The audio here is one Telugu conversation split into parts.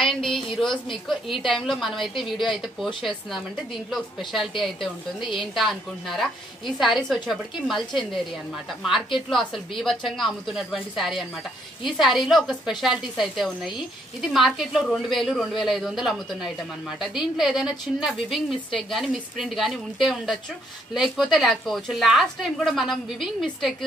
హాయ్ అండి ఈ రోజు మీకు ఈ టైం లో మనం అయితే వీడియో అయితే పోస్ట్ చేస్తున్నామంటే దీంట్లో ఒక స్పెషాలిటీ అయితే ఉంటుంది. ఏంటా అనుకుంటున్నారా? ఈ సారీస్ వచ్చేప్పటికి మల్చందేరి అన్నమాట. మార్కెట్ లో అసలు బీభత్సంగా అమ్ముతున్నటువంటి సారీ అన్నమాట. ఈ సారీలో ఒక స్పెషాలిటీస్ అయితే ఉన్నాయి. ఇది మార్కెట్ లో 2000-2500 అమ్ముతున్న ఐటమ్ అన్నమాట. దీంట్లో ఏదైనా చిన్న వివింగ్ మిస్టేక్ గానీ మిస్ ప్రింట్ గానీ ఉంటే ఉండొచ్చు, లేకపోవచ్చు. లాస్ట్ టైం కూడా మనం weaving mistake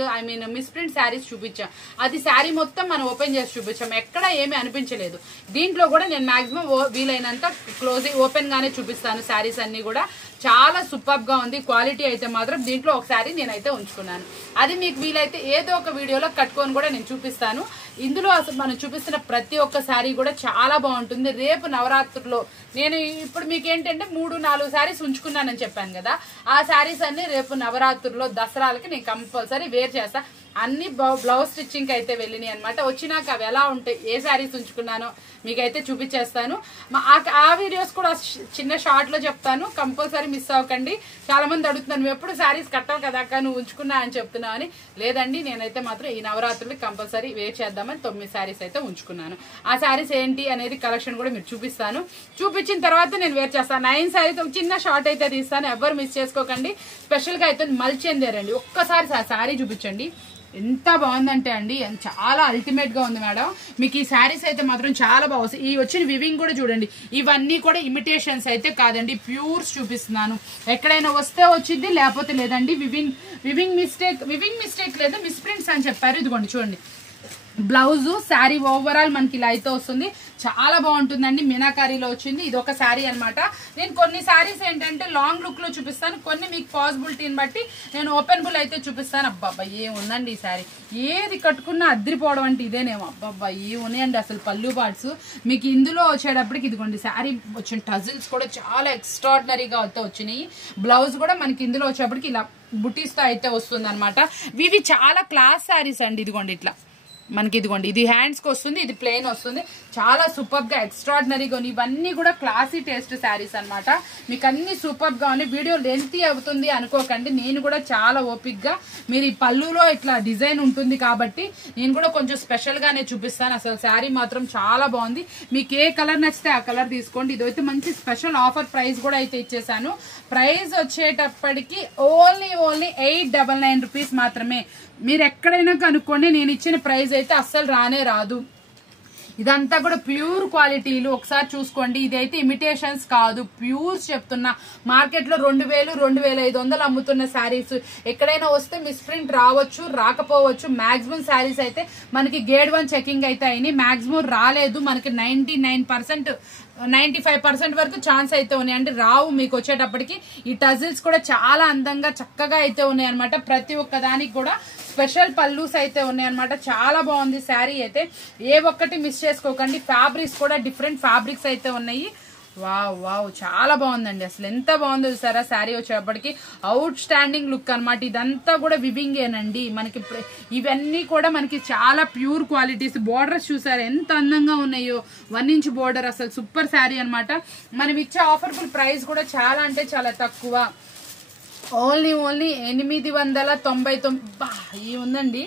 miss print saris చూపించాం. అది సారీ మొత్తం మనం ఓపెన్ చేసి చూపించాం, ఎక్కడ ఏమీ అనిపించలేదు. దీంట్లో కూడా నేను మాక్సిమం వీలైనంత క్లోజ్ ఓపెన్ గానే చూపిస్తాను. శారీస్ అన్ని కూడా చాలా సూపర్ గా ఉంది. క్వాలిటీ అయితే మాత్రం దీంట్లో ఒక శారీ నేనైతే ఉంచుకున్నాను. అది మీకు వీలైతే ఏదో ఒక వీడియోలో కట్టుకొని కూడా నేను చూపిస్తాను. ఇందులో అసలు మనం చూపిస్తున్న ప్రతి ఒక్క శారీ కూడా చాలా బాగుంటుంది. రేపు నవరాత్రుల్లో నేను ఇప్పుడు మీకు ఏంటంటే 3-4 శారీస్ ఉంచుకున్నానని చెప్పాను కదా, ఆ శారీస్ అన్ని రేపు నవరాత్రుల్లో దసరాలకి నేను కంపల్సరీ వేర్ చేస్తా. అన్ని బ్లౌజ్ స్టిచ్చింగ్ అయితే వెళ్ళినాయి అనమాట. వచ్చినాక అవి ఎలా ఉంటాయి, ఏ శారీస్ ఉంచుకున్నానో మీకైతే చూపించేస్తాను. ఆ వీడియోస్ కూడా చిన్న షార్ట్ లో చెప్తాను, కంపల్సరీ మిస్ అవ్వకండి. చాలా మంది అడుగుతున్నాను, నువ్వు ఎప్పుడు శారీస్ కట్టావు కదా అక్క, నువ్వు ఉంచుకున్నా అని చెప్తున్నావు అని. లేదండి, నేనైతే మాత్రం ఈ నవరాత్రులు కంపల్సరీ వేర్ చేద్దామని 9 శారీస్ అయితే ఉంచుకున్నాను. ఆ శారీస్ ఏంటి అనేది కలెక్షన్ కూడా మీరు చూపిస్తాను. చూపించిన తర్వాత నేను వేర్ చేస్తాను. 9 శారీస్ చిన్న షార్ట్ అయితే తీస్తాను, ఎవరు మిస్ చేసుకోకండి. స్పెషల్ గా అయితే మల్చందేరండి. ఒక్కసారి శారీ చూపించండి. ఎంత బాగుందంటే అండి, చాలా అల్టిమేట్ గా ఉంది మేడం. మీకు ఈ శారీస్ అయితే మాత్రం చాలా బాగుంది. ఈ వచ్చిన వివింగ్ కూడా చూడండి, ఇవన్నీ కూడా ఇమిటేషన్స్ అయితే కాదండి, ప్యూర్స్ చూపిస్తున్నాను. ఎక్కడైనా వస్తే వచ్చింది, లేకపోతే లేదండి. వివింగ్ మిస్టేక్ లేదా మిస్ ప్రింట్స్ అని చెప్పారు. ఇదిగోండి చూడండి, బ్లౌజ్ శారీ ఓవరాల్ మనకి ఇలా అయితే వస్తుంది. చాలా బాగుంటుందండి. మీనాకారీలో వచ్చింది. ఇది ఒక శారీ అనమాట. నేను కొన్ని శారీస్ ఏంటంటే లాంగ్ లుక్ లో చూపిస్తాను, కొన్ని మీకు పాసిబిలిటీని బట్టి నేను ఓపెనబుల్ అయితే చూపిస్తాను. అబ్బాబ్బా ఏముందండి ఈ శారీ, ఏది కట్టుకున్నా అద్దరిపోవడం అంటే ఇదేనేమో. అబ్బాబ్బా ఏమున్నాయండి అసలు పళ్ళు పార్ట్స్. మీకు ఇందులో వచ్చేటప్పటికి ఇదిగోండి శారీ వచ్చిన టజిల్స్ కూడా చాలా ఎక్స్ట్రాడినరీగా అయితే వచ్చినాయి. బ్లౌజ్ కూడా మనకి ఇందులో వచ్చేటప్పటికి ఇలా బుటీస్తో అయితే వస్తుంది అనమాట. ఇవి చాలా క్లాస్ శారీస్ అండి. ఇదిగోండి ఇట్లా మనకి ఇదిగోండి, ఇది హ్యాండ్స్ కి వస్తుంది, ఇది ప్లెయిన్ వస్తుంది. చాలా సూపర్ గా ఎక్స్ట్రాడినరీగా ఉన్నాయి. ఇవన్నీ కూడా క్లాసీ టేస్ట్ శారీస్ అనమాట. మీకు అన్ని సూపర్ గా ఉన్నాయి. వీడియో లెంతీ అవుతుంది అనుకోకండి, నేను కూడా చాలా ఓపిక్ గా, మీరు ఈ పళ్ళులో ఇట్లా డిజైన్ ఉంటుంది కాబట్టి నేను కూడా కొంచెం స్పెషల్ గానే చూపిస్తాను. అసలు శారీ మాత్రం చాలా బాగుంది. మీకు ఏ కలర్ నచ్చితే ఆ కలర్ తీసుకోండి. ఇదైతే మంచి స్పెషల్ ఆఫర్ ప్రైస్ కూడా అయితే ఇచ్చేసాను. ప్రైస్ వచ్చేటప్పటికి ఓన్లీ 899 రూపీస్ మాత్రమే. మీరు ఎక్కడైనా కనుక్కోండి, నేను ఇచ్చిన ప్రైస్ అయితే అస్సలు రానే రాదు. ఇదంతా కూడా ప్యూర్ క్వాలిటీలు, ఒకసారి చూసుకోండి. ఇదైతే ఇమిటేషన్స్ కాదు, ప్యూర్స్ చెప్తున్నా. మార్కెట్ లో 2000-2500 అమ్ముతున్న శారీస్. ఎక్కడైనా వస్తే మిస్ ప్రింట్ రావచ్చు, రాకపోవచ్చు. మాక్సిమం శారీస్ అయితే మనకి గేడ్ 1 చెకింగ్ అయితే అయినాయి. మాక్సిమం రాలేదు. మనకి 95% వరకు ఛాన్స్ అయితే ఉన్నాయి, అంటే రావు మీకు వచ్చేటప్పటికి. ఈ టజిల్స్ కూడా చాలా అందంగా చక్కగా అయితే ఉన్నాయి అనమాట. ప్రతి ఒక్క దానికి కూడా స్పెషల్ పల్లూస్ అయితే ఉన్నాయన్నమాట. చాలా బాగుంది శారీ అయితే, ఏ ఒక్కటి మిస్ చేసుకోకండి. ఫ్యాబ్రిక్స్ కూడా డిఫరెంట్ ఫ్యాబ్రిక్స్ అయితే ఉన్నాయి. వావ్ చాలా బాగుందండి. అసలు ఎంత బాగుందో చూసారా శారీ వచ్చేటప్పటికి. అవుట్ స్టాండింగ్ లుక్ అనమాట. ఇదంతా కూడా వివింగేనండి. మనకి ఇవన్నీ కూడా మనకి చాలా ప్యూర్ క్వాలిటీస్. బోర్డర్స్ చూసారా ఎంత అందంగా ఉన్నాయో, 1 ఇంచ్ బోర్డర్. అసలు సూపర్ శారీ అనమాట. మనం ఇచ్చే ఆఫర్ఫుల్ ప్రైస్ కూడా చాలా అంటే చాలా తక్కువ, ఓన్లీ 899. ఈ ఉందండి.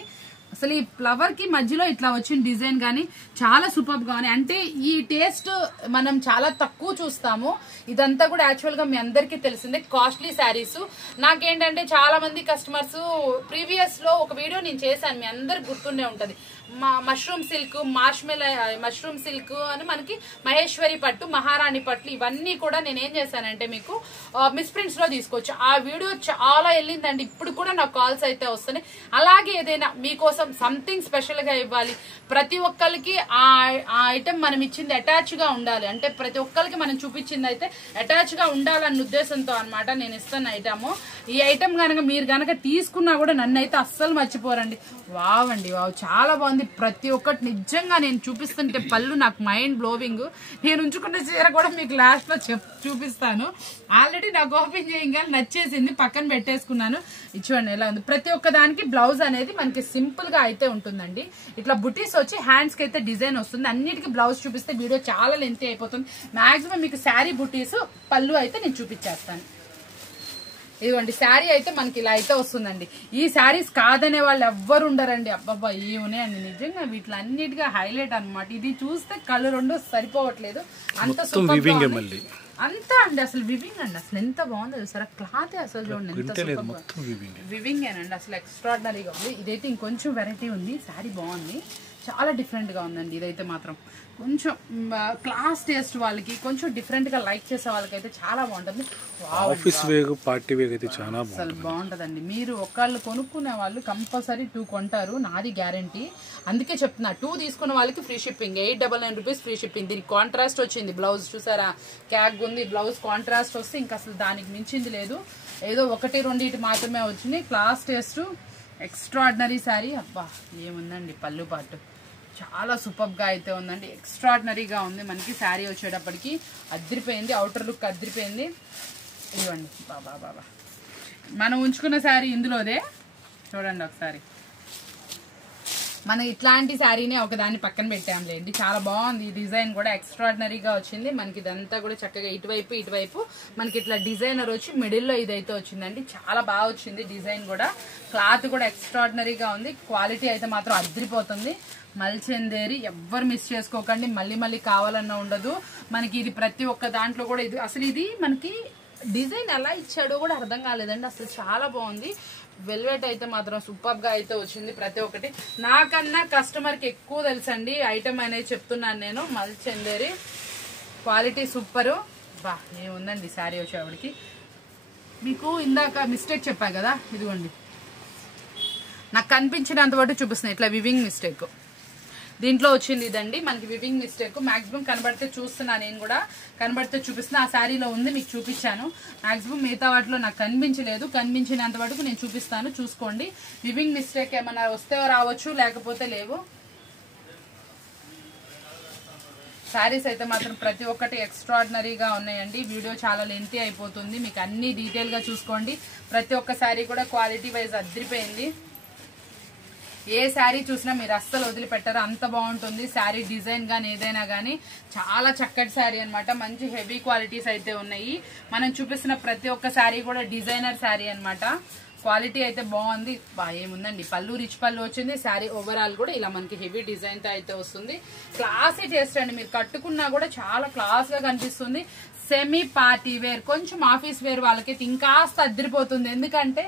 అసలు ఈ ఫ్లవర్ కి మధ్యలో ఇట్లా వచ్చిన డిజైన్ గానీ చాలా సూపర్ గా ఉంది. అంటే ఈ టేస్ట్ మనం చాలా తక్కువ చూస్తాము. ఇదంతా కూడా యాక్చువల్ గా మీ అందరికీ తెలిసిందే, కాస్ట్లీ శారీస్. నాకేంటంటే చాలా మంది కస్టమర్స్ ప్రీవియస్ లో ఒక వీడియో నేను చేశాను, మీ అందరికి గుర్తుండే ఉంటది. మష్రూమ్ సిల్క్, మష్రూమ్ సిల్క్ అని మనకి మహేశ్వరి పట్టు, మహారాణి పట్లు, ఇవన్నీ కూడా నేను ఏం చేశానంటే మీకు మిస్ ప్రింట్స్ లో తీసుకోవచ్చు. ఆ వీడియో చాలా వెళ్ళిందండి. ఇప్పుడు కూడా నాకు కాల్స్ అయితే వస్తున్నాయి. అలాగే ఏదైనా మీకోసం సంథింగ్ స్పెషల్ గా ఇవ్వాలి, ప్రతి ఒక్కరికి ఆ ఐటమ్ మనం ఇచ్చింది అటాచ్ గా ఉండాలి, అంటే ప్రతి ఒక్కరికి మనం చూపించింది అయితే అటాచ్ గా ఉండాలన్న ఉద్దేశంతో అనమాట నేను ఇస్తున్న ఐటమ్. ఈ ఐటమ్ కనుక మీరు కనుక తీసుకున్నా కూడా నన్ను అయితే అస్సలు మర్చిపోరండి. వావ్ అండి, వావ్ చాలా బాగుంది. ప్రతి ఒక్కటి నిజంగా నేను చూపిస్తుంటే పళ్ళు నాకు మైండ్ బ్లోవింగ్. నేను ఉంచుకున్న చీర కూడా మీకు లాస్ట్ లో చూపిస్తాను. ఆల్రెడీ నాకు ఓపెన్ చేయగానే నచ్చేసింది, పక్కన పెట్టేసుకున్నాను. చూడండి ఎలా ఉంది. ప్రతి ఒక్క దానికి బ్లౌజ్ అనేది మనకి సింపుల్ గా అయితే ఉంటుందండి. ఇట్లా బుటీస్ వచ్చి హ్యాండ్స్ కి అయితే డిజైన్ వస్తుంది. అన్నిటికీ బ్లౌజ్ చూపిస్తే వీడియో చాలా లెంతీ అయిపోతుంది. మాక్సిమం మీకు శారీ బుటీస్ పళ్ళు అయితే నేను చూపించేస్తాను. ఇదిగోండి శారీ అయితే మనకి ఇలా అయితే వస్తుందండి. ఈ శారీస్ కాదనే వాళ్ళు ఎవ్వరు ఉండరండి. అబ్బాబ్బా ఏమున్నాయండి నిజంగా వీటిలో అన్నిటిగా హైలైట్ అన్నమాట. ఇది చూస్తే కళ్ళు రెండు సరిపోవట్లేదు, అంత సూపర్ అంతా అండి. అసలు వివింగ్ అండి, అసలు ఎంత బాగుందో చూసారా. క్లాత్ అసలు చూడండి ఎంత వివింగ్ ఏనండి, అసలు ఎక్స్ట్రాడినరీగా ఉంది. ఇదైతే ఇంకొంచెం వెరైటీ ఉంది, శారీ బాగుంది, చాలా డిఫరెంట్ గా ఉందండి. ఇదైతే మాత్రం కొంచెం క్లాస్ టేస్ట్ వాళ్ళకి, కొంచెం డిఫరెంట్ గా లైక్ చేసే వాళ్ళకైతే చాలా బాగుంటుంది. ఆఫీస్ వేర్ పార్టీ వేర్ అయితే చాలా అసలు బాగుంటదండి. మీరు ఒకళ్ళు కొనుక్కునే వాళ్ళు కంపల్సరీ 2 కొంటారు, నాది గ్యారంటీ. అందుకే చెప్తున్నా 2 తీసుకున్న వాళ్ళకి free shipping, 899 rupees free shipping. దీనికి కాంట్రాస్ట్ వచ్చింది బ్లౌజ్ చూసారా, క్యాగ్ ఉంది బ్లౌజ్, కాంట్రాస్ట్ వస్తే ఇంకా అసలు దానికి మించింది లేదు. ఏదో 1-2 మాత్రమే వచ్చింది. Class taste extraordinary sari. అబ్బా ఏముందండి, పళ్ళు పాటు చాలా సూపర్గా అయితే ఉందండి, ఎక్స్ట్రాడినరీగా ఉంది. మనకి శారీ వచ్చేటప్పటికి అద్దరిపోయింది, అవుటర్ లుక్ అద్దరిపోయింది. ఇవ్వండి బాబా బాబా, మనం ఉంచుకున్న శారీ ఇందులోదే చూడండి ఒకసారి. మనం ఇట్లాంటి శారీనే ఒకదాన్ని పక్కన పెట్టాంలేండి, చాలా బాగుంది. డిజైన్ కూడా ఎక్స్ట్రాడినరీగా వచ్చింది. మనకి ఇదంతా కూడా చక్కగా ఇటువైపు మనకి ఇట్లా డిజైనర్ వచ్చి మిడిల్లో ఇదైతే వచ్చిందండి, చాలా బాగా వచ్చింది డిజైన్ కూడా. క్లాత్ కూడా ఎక్స్ట్రాడినరీగా ఉంది, క్వాలిటీ అయితే మాత్రం అద్దరిపోతుంది. మల్చెందేరి ఎవ్వరు మిస్ చేసుకోకండి, మళ్ళీ కావాలన్నా ఉండదు మనకి. ఇది ప్రతి ఒక్క దాంట్లో కూడా ఇది అసలు ఇది మనకి డిజైన్ ఎలా ఇచ్చాడో కూడా అర్థం కాలేదండి, అసలు చాలా బాగుంది. వెల్వెట్ అయితే మాత్రం సూపర్ గా అయితే వచ్చింది. ప్రతి ఒక్కటి నాకన్నా కస్టమర్ కి ఎక్కువ తెలుసండి ఐటమ్ అనేది చెప్తున్నాను నేను. మల్చెందేరి క్వాలిటీ సూపరు. బా ఏముందండి శారీ వచ్చేవాడికి. మీకు ఇందాక మిస్టేక్ చెప్పా కదా, ఇదిగోండి నాకు కనిపించినంత వరకు చూపిస్తున్నాయి. ఇట్లా వివింగ్ మిస్టేక్ దీంట్లో వచ్చింది ఇదండి మనకి వివింగ్ మిస్టేక్. మాక్సిమం కనబడితే చూస్తున్నా, నేను కూడా కనబడితే చూపిస్తున్నా. ఆ శారీలో ఉంది, మీకు చూపించాను. మాక్సిమం మిగతా వాటిలో నాకు కనిపించలేదు, కనిపించినంత వరకు నేను చూపిస్తాను, చూసుకోండి. వివింగ్ మిస్టేక్ ఏమైనా వస్తే రావచ్చు, లేకపోతే లేవు. శారీస్ అయితే మాత్రం ప్రతి ఒక్కటి ఎక్స్ట్రాడినరీగా ఉన్నాయండి. వీడియో చాలా లెంతీ అయిపోతుంది, మీకు అన్ని డీటెయిల్ గా చూసుకోండి. ప్రతి ఒక్క శారీ కూడా క్వాలిటీ వైజ్ అద్దరిపోయింది. ఏ శారీ చూసినా మీరు అస్సలు వదిలిపెట్టారు, అంత బాగుంటుంది శారీ డిజైన్ గానీ ఏదైనా గానీ. చాలా చక్కటి శారీ అన్నమాట, మంచి హెవీ క్వాలిటీస్ అయితే ఉన్నాయి. మనం చూపిస్తున్న ప్రతి ఒక్క శారీ కూడా డిజైనర్ శారీ అన్నమాట. క్వాలిటీ అయితే బాగుంది. ఏముందండి, పళ్ళు రిచ్ పళ్ళు వచ్చింది. శారీ ఓవరాల్ కూడా ఇలా మనకి హెవీ డిజైన్ తో అయితే వస్తుంది. క్లాసీ టేస్ట్ అండి, మీరు కట్టుకున్నా కూడా చాలా క్లాస్ గా కనిపిస్తుంది. సెమీ పార్టీ వేర్, కొంచెం ఆఫీస్ వేర్ వాళ్ళకైతే ఇంకాస్త అద్దరిపోతుంది. ఎందుకంటే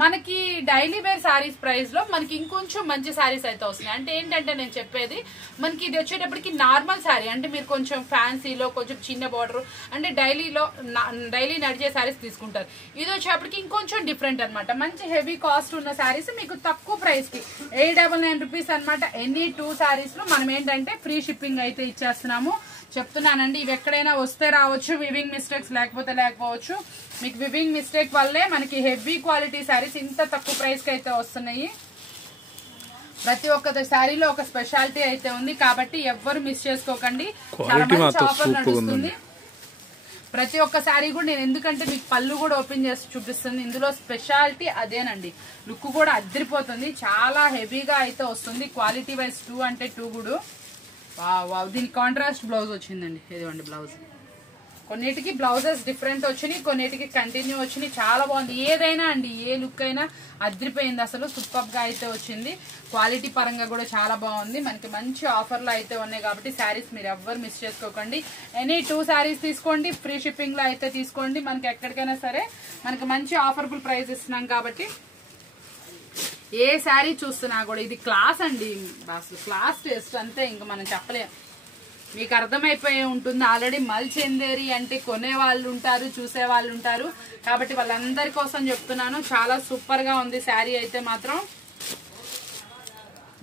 మనకి డైలీ వేర్ శారీస్ ప్రైస్ లో మనకి ఇంకొంచెం మంచి శారీస్ అయితే వస్తున్నాయి. అంటే ఏంటంటే నేను చెప్పేది, మనకి ఇది వచ్చేటప్పటికి నార్మల్ శారీ, అంటే మీరు కొంచెం ఫ్యాన్సీలో కొంచెం చిన్న బార్డర్ అంటే డైలీ నడిచే శారీస్ తీసుకుంటారు. ఇది వచ్చేటప్పటికి ఇంకొంచెం డిఫరెంట్ అనమాట. మంచి హెవీ కాస్ట్ ఉన్న శారీస్ మీకు తక్కువ ప్రైస్ కి 899 రూపీస్ అనమాట. ఎనీ 2 శారీస్ లో మనం ఏంటంటే ఫ్రీ షిప్పింగ్ అయితే ఇచ్చేస్తున్నాము. చెప్తున్నానండి, ఇవి ఎక్కడైనా వస్తే రావచ్చు, వివింగ్ మిస్టేక్స్ లేకపోతే లేకపోవచ్చు. మీకు వివింగ్ మిస్టేక్ వల్లే మనకి హెవీ క్వాలిటీ శారీస్ ఇంత తక్కువ ప్రైస్ కి అయితే వస్తున్నాయి. ప్రతి ఒక్క శారీలో ఒక స్పెషాలిటీ అయితే ఉంది, కాబట్టి ఎవ్వరు మిస్ చేసుకోకండి. చాలా మంచి ఆఫర్ నడుస్తుంది. ప్రతి ఒక్క శారీ కూడా నేను ఎందుకంటే మీకు పళ్ళు కూడా ఓపెన్ చేసి చూపిస్తుంది. ఇందులో స్పెషాలిటీ అదేనండి, లుక్ కూడా అద్దరిపోతుంది, చాలా హెవీగా అయితే వస్తుంది. క్వాలిటీ వైజ్ 2 అంటే 2 కూడా. వావ్, దీనికి కాంట్రాస్ట్ బ్లౌజ్ వచ్చిందండి. ఇదిగోండి బ్లౌజ్. కొన్నిటికి బ్లౌజెస్ డిఫరెంట్ వచ్చినాయి, కొన్నిటికి కంటిన్యూ వచ్చినాయి. చాలా బాగుంది. ఏదైనా అండి, ఏ లుక్ అయినా అద్దరిపోయింది, అసలు సూపర్ గా అయితే వచ్చింది. క్వాలిటీ పరంగా కూడా చాలా బాగుంది. మనకి మంచి ఆఫర్లు అయితే ఉన్నాయి కాబట్టి శారీస్ మీరు ఎవ్వరు మిస్ చేసుకోకండి. ఎనీ 2 శారీస్ తీసుకోండి, ఫ్రీ షిప్పింగ్ లో అయితే తీసుకోండి. మనకి ఎక్కడికైనా సరే మనకి మంచి ఆఫర్బుల్ ప్రైస్ ఇస్తున్నాం కాబట్టి ఏ శారీ చూస్తున్నా కూడా ఇది క్లాస్ అండి, అసలు క్లాస్ టేస్ట్ అంతే, ఇంకా మనం చెప్పలేం. మీకు అర్థమైపోయి ఉంటుంది ఆల్రెడీ. మల్చెందేరి అంటే కొనే వాళ్ళు ఉంటారు, చూసే వాళ్ళు ఉంటారు, కాబట్టి వాళ్ళందరి కోసం చెప్తున్నాను. చాలా సూపర్ గా ఉంది శారీ అయితే మాత్రం.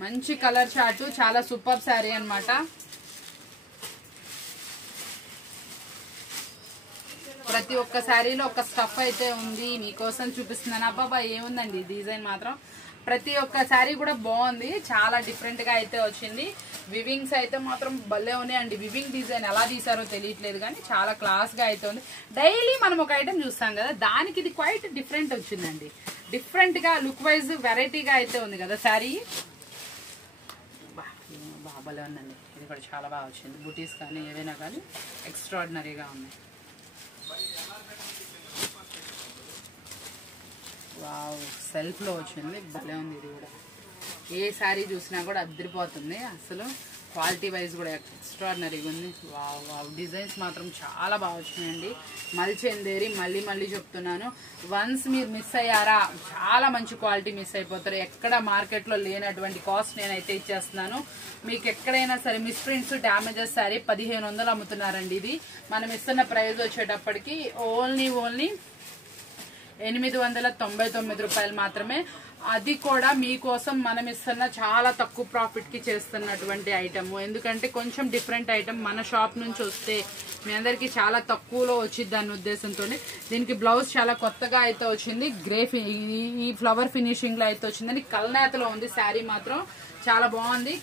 మంచి కలర్ చార్ట్, చాలా సూపర్ శారీ అన్నమాట. ప్రతి ఒక్క శారీలో ఒక స్టఫ్ అయితే ఉంది, మీకోసం చూపిస్తున్నాను. అబ్బాబా ఏముందండి డిజైన్ మాత్రం. ప్రతి ఒక్క శారీ కూడా బాగుంది, చాలా డిఫరెంట్ గా అయితే వచ్చింది. వివింగ్స్ అయితే మాత్రం భలే ఉన్నాయండి. వివింగ్ డిజైన్ ఎలా తీసారో తెలియట్లేదు కానీ చాలా క్లాస్ గా అయితే ఉంది. డైలీ మనం ఒక ఐటమ్ చూస్తాం కదా, దానికి ఇది క్వైట్ డిఫరెంట్ వచ్చిందండి. డిఫరెంట్ గా లుక్ వైజ్ వెరైటీగా అయితే ఉంది కదా శారీ. భలే ఉందండి, ఇది కూడా చాలా బాగా వచ్చింది. బుటీస్ కానీ ఏదైనా కానీ ఎక్స్ట్రాడినరీగా ఉన్నాయి. వావ్, సెల్ఫ్లో వచ్చింది, భలే ఉంది. ఇది కూడా ఏ శారీ చూసినా కూడా అద్దరిపోతుంది. అసలు క్వాలిటీ వైజ్ కూడా ఎక్స్ట్రాడినరీగా ఉంది. వావ్ వావ్, డిజైన్స్ మాత్రం చాలా బాగా వచ్చినాయండి. మల్చెందేరి మళ్ళీ చెప్తున్నాను, వన్స్ మీరు మిస్ అయ్యారా చాలా మంచి క్వాలిటీ మిస్ అయిపోతారు. ఎక్కడ మార్కెట్లో లేనటువంటి కాస్ట్ నేనైతే ఇచ్చేస్తున్నాను. మీకు ఎక్కడైనా సరే మిస్ప్రింట్స్ డ్యామేజెస్ శారీ 1500 అమ్ముతున్నారండి. ఇది మనం ఇస్తున్న ప్రైస్ వచ్చేటప్పటికి ఓన్లీ 899 రూపాయలు మాత్రమే. అది కూడా మీకోసం మనం ఇస్తున్న చాలా తక్కువ ప్రాఫిట్ కి చేస్తున్నటువంటి ఐటమ్. ఎందుకంటే కొంచెం డిఫరెంట్ ఐటమ్ మన షాప్ నుంచి వస్తే మీ అందరికి చాలా తక్కువలో వచ్చింది అనే ఉద్దేశంతో దీనికి బ్లౌజ్ చాలా కొత్తగా అయితే వచ్చింది. గ్రే ఈ ఫ్లవర్ ఫినిషింగ్ లో అయితే వచ్చిందని కల్నేతలో ఉంది. శారీ మాత్రం చాలా బాగుంది,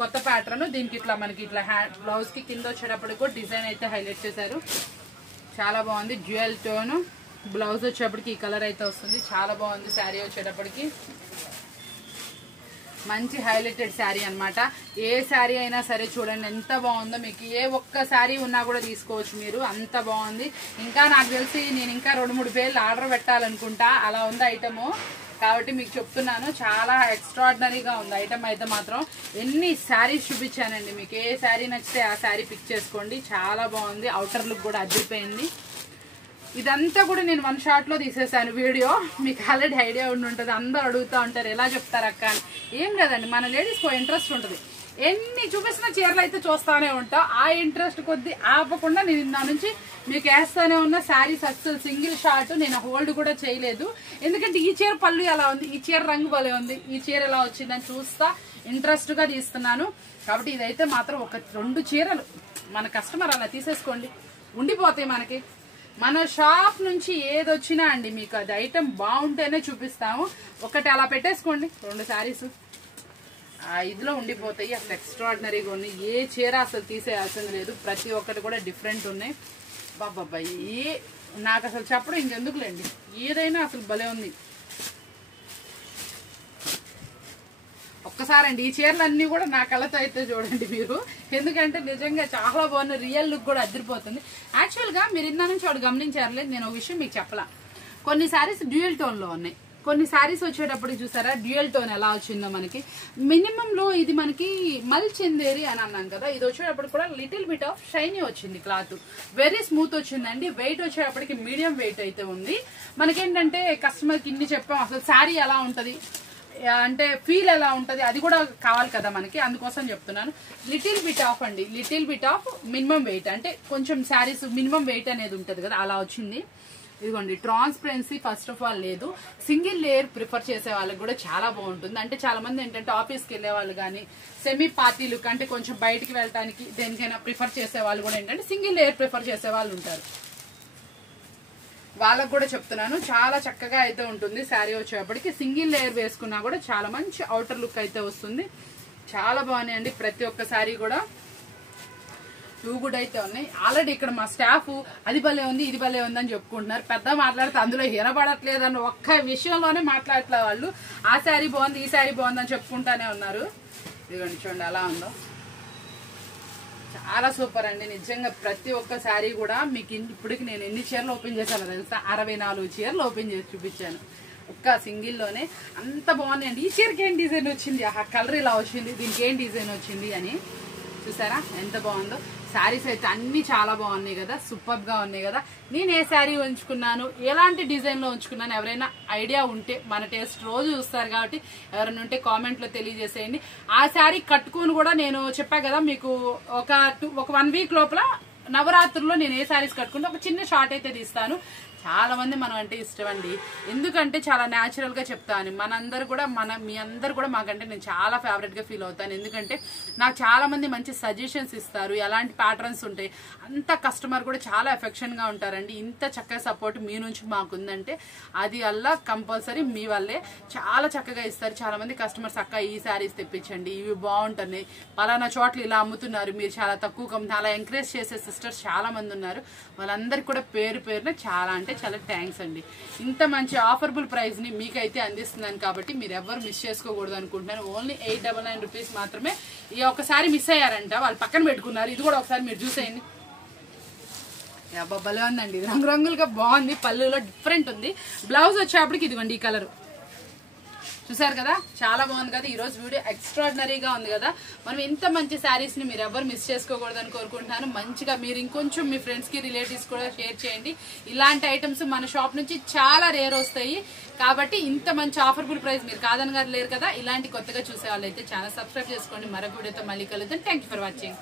కొత్త ప్యాటర్న్. దీనికి ఇట్లా మనకి ఇట్లా బ్లౌజ్ కి కింద వచ్చేటప్పటికి కూడా డిజైన్ అయితే హైలైట్ చేశారు. చాలా బాగుంది. డ్యూయల్ టోన్ బ్లౌజ్ వచ్చేటప్పటికి ఈ కలర్ అయితే వస్తుంది. చాలా బాగుంది. శారీ వచ్చేటప్పటికి మంచి హైలైటెడ్ శారీ అనమాట. ఏ శారీ అయినా సరే చూడండి ఎంత బాగుందో. మీకు ఏ ఒక్క శారీ ఉన్నా కూడా తీసుకోవచ్చు మీరు, అంత బాగుంది. ఇంకా నాకు తెలిసి నేను ఇంకా 2-3 పేర్లు ఆర్డర్ పెట్టాలనుకుంటా, అలా ఉంది ఐటము. కాబట్టి మీకు చెప్తున్నాను, చాలా ఎక్స్ట్రాడినరీగా ఉంది ఐటమ్ అయితే మాత్రం. ఎన్ని శారీస్ చూపించానండి, మీకు ఏ శారీ నచ్చితే ఆ శారీ పిక్ చేసుకోండి. చాలా బాగుంది. అవుటర్ లుక్ కూడా అదిరిపోయింది. ఇదంతా కూడా నేను 1 షాట్ లో తీసేసాను వీడియో. మీకు ఆల్రెడీ ఐడియా ఉండి ఉంటుంది. అందరూ అడుగుతూ ఉంటారు ఎలా చెప్తారు అక్క అని. ఏం లేదండి, మన లేడీస్ కో ఇంట్రెస్ట్ ఉంటుంది. ఎన్ని చూపిస్తున్న చీరలు అయితే చూస్తానే ఉంటా. ఆ ఇంట్రెస్ట్ కొద్ది ఆపకుండా నేను నా నుంచి మీకు వేస్తానే ఉన్న శారీస్ అస్సలు సింగిల్ షాట్ నేను హోల్డ్ కూడా చేయలేదు. ఎందుకంటే ఈ చీర పళ్ళు ఎలా ఉంది, ఈ చీర రంగు భలే ఉంది, ఈ చీర ఎలా వచ్చిందని చూస్తా ఇంట్రెస్ట్ గా తీస్తున్నాను. కాబట్టి ఇదైతే మాత్రం 1-2 చీరలు మన కస్టమర్ అలా తీసేసుకోండి, ఉండిపోతాయి మనకి. మన షాప్ నుంచి ఏది వచ్చినా అండి మీకు అది ఐటమ్ బాగుంటేనే చూపిస్తాము. ఒకటి అలా పెట్టేసుకోండి, 2 శారీస్ ఇదిలో ఉండిపోతాయి. అసలు ఎక్స్ట్రాడినరీగా ఉన్నాయి. ఏ చీర అసలు తీసేయాల్సింది లేదు. ప్రతి ఒక్కటి కూడా డిఫరెంట్ ఉన్నాయి. బాబా నాకు అసలు చెప్పడం ఇంకెందుకులేండి, ఏదైనా అసలు భలే ఉంది. ఒక్కసారి అండి ఈ చీరలన్నీ కూడా నా కళ్ళతో అయితే చూడండి మీరు. ఎందుకంటే నిజంగా చాలా బాగుంది. రియల్ లుక్ కూడా అదిరిపోతుంది. యాక్చువల్ గా మీరు ఇందా నుంచి ఒకటి గమనించారులేదు, నేను ఒక విషయం మీకు చెప్పలా. కొన్ని శారీస్ డ్యూయల్ టోన్ లో ఉన్నాయి, కొన్ని శారీస్ వచ్చేటప్పటికి చూసారా డ్యూయల్ టోన్ ఎలా వచ్చిందో మనకి. మినిమం లో ఇది మనకి మల్చెందేరి అని అన్నాం కదా, ఇది వచ్చేటప్పుడు కూడా లిటిల్ బిట్ ఆఫ్ షైనీ వచ్చింది. క్లాత్ వెరీ స్మూత్ వచ్చిందండి. వెయిట్ వచ్చేటప్పటికి మీడియం వెయిట్ అయితే ఉంది. మనకేంటంటే కస్టమర్ కి ఇన్ని చెప్పాం, అసలు శారీ ఎలా ఉంటది అంటే ఫీల్ ఎలా ఉంటది అది కూడా కావాలి కదా మనకి, అందుకోసం చెప్తున్నాను. లిటిల్ బిట్ ఆఫ్ అండి, little bit of minimum weight అంటే కొంచెం శారీస్ మినిమం వెయిట్ అనేది ఉంటది కదా, అలా వచ్చింది. ఇదిగోండి ట్రాన్స్పరెన్సీ ఫస్ట్ ఆఫ్ ఆల్ లేదు. సింగిల్ లేయర్ ప్రిఫర్ చేసే వాళ్ళకి కూడా చాలా బాగుంటుంది. అంటే చాలా మంది ఏంటంటే ఆఫీస్కి వెళ్లే వాళ్ళు కానీ సెమీ పార్టీ లుక్ అంటే కొంచెం బయటికి వెళ్ళడానికి దేనికైనా ప్రిఫర్ చేసే వాళ్ళు కూడా ఏంటంటే సింగిల్ లేయర్ ప్రిఫర్ చేసే వాళ్ళు ఉంటారు. వాళ్ళకు కూడా చెప్తున్నాను, చాలా చక్కగా అయితే ఉంటుంది. శారీ వచ్చేటప్పటికి సింగిల్ లేయర్ వేసుకున్నా కూడా చాలా మంచి అవుటర్ లుక్ అయితే వస్తుంది. చాలా బాగున్నాయండి ప్రతి ఒక్క శారీ కూడా. టూ గుడ్ అయితే ఉన్నాయి. ఆల్రెడీ ఇక్కడ మా స్టాఫ్ అది భలే ఉంది ఇది భలే ఉంది అని చెప్పుకుంటున్నారు. పెద్ద మాట్లాడితే అందులో వినబడట్లేదు అని ఒక్క విషయంలోనే మాట్లాడట్లే వాళ్ళు. ఆ శారీ బాగుంది ఈ శారీ బాగుంది అని చెప్పుకుంటానే ఉన్నారు. ఇదిగోండి చూడండి ఎలా ఉందో, చాలా సూపర్ అండి నిజంగా. ప్రతి ఒక్క శారీ కూడా మీకు ఇప్పటికి నేను ఎన్ని చీరలు ఓపెన్ చేశానో తెలుసా, 64 చీరలు ఓపెన్ చేసి చూపించాను ఒక్క సింగిల్లోనే. అంత బాగున్నాయండి. ఈ చీరకి ఏం డిజైన్ వచ్చింది, ఆ కలర్ ఇలా వచ్చింది, దీనికి ఏం డిజైన్ వచ్చింది అని చూసారా ఎంత బాగుందో. శారీస్ అయితే అన్ని చాలా బాగున్నాయి కదా, సూపర్ గా ఉన్నాయి కదా. నేను ఏ శారీ ఉంచుకున్నాను, ఎలాంటి డిజైన్ లో ఉంచుకున్నాను, ఎవరైనా ఐడియా ఉంటే మన టేస్ట్ రోజు చూస్తారు కాబట్టి ఎవరైనా ఉంటే కామెంట్ లో తెలియజేసేయండి. ఆ శారీ కట్టుకుని కూడా నేను చెప్పా కదా మీకు ఒక 1 వీక్ లోపల నవరాత్రుల్లో నేను ఏ శారీస్ కట్టుకుంటే ఒక చిన్న షార్ట్ అయితే తీస్తాను. చాలా మంది మనం అంటే ఇష్టం అండి, ఎందుకంటే చాలా న్యాచురల్ గా చెప్తాను. మనందరూ కూడా మీ అందరు కూడా మాకంటే నేను చాలా ఫేవరెట్ గా ఫీల్ అవుతాను. ఎందుకంటే నాకు చాలా మంది మంచి సజెషన్స్ ఇస్తారు, ఎలాంటి ప్యాటర్న్స్ ఉంటాయి. అంత కస్టమర్ కూడా చాలా ఎఫెక్షన్ గా ఉంటారండి. ఇంత చక్కగా సపోర్ట్ మీ నుంచి మాకుందంటే అది అల్లా కంపల్సరీ మీ వల్లే. చాలా చక్కగా ఇస్తారు చాలా మంది కస్టమర్స్. అక్క ఈ శారీస్ తెప్పించండి, ఇవి బాగుంటున్నాయి, పలానా చోట్ల ఇలా అమ్ముతున్నారు, మీరు చాలా తక్కువ అలా ఎంకరేజ్ చేసే సిస్టర్స్ చాలా మంది ఉన్నారు. వాళ్ళందరికీ కూడా పేరు పేరున చాలా అంటే చాలా థ్యాంక్స్ అండి. ఇంత మంచి ఆఫర్బుల్ ప్రైస్ ని మీకైతే అందిస్తున్నాను కాబట్టి మీరు ఎవరు మిస్ చేసుకోకూడదు అనుకుంటున్నాను. ఓన్లీ 899 రూపీస్ మాత్రమే. ఈ ఒక్కసారి మిస్ అయ్యారంట, వాళ్ళు పక్కన పెట్టుకున్నారు. ఇది కూడా ఒకసారి మీరు చూసేయండి. భలే ఉందండి, రంగురంగులుగా బాగుంది, పళ్ళులో డిఫరెంట్ ఉంది. బ్లౌజ్ వచ్చేప్పటికి ఇదిగోండి ఈ కలర్ చూసారు కదా, చాలా బాగుంది కదా. ఈ రోజు వీడియో ఎక్స్ట్రాడినరీగా ఉంది కదా. మనం ఇంత మంచి శారీస్ ని మీరు ఎవరు మిస్ చేసుకోకూడదని కోరుకుంటున్నాను. మంచిగా మీరు ఇంకొంచెం మీ ఫ్రెండ్స్ కి రిలేటివ్స్ కూడా షేర్ చేయండి. ఇలాంటి ఐటమ్స్ మన షాప్ నుంచి చాలా రేర్ వస్తాయి కాబట్టి ఇంత మంచి ఆఫర్బుల్ ప్రైస్ మీరు కాదనగా లేరు కదా. ఇలాంటి కొత్తగా చూసే వాళ్ళైతే ఛానల్ సబ్స్క్రైబ్ చేసుకోండి. మరొక వీడియోతో మళ్ళీ కలుద్దాం. Thank you for watching.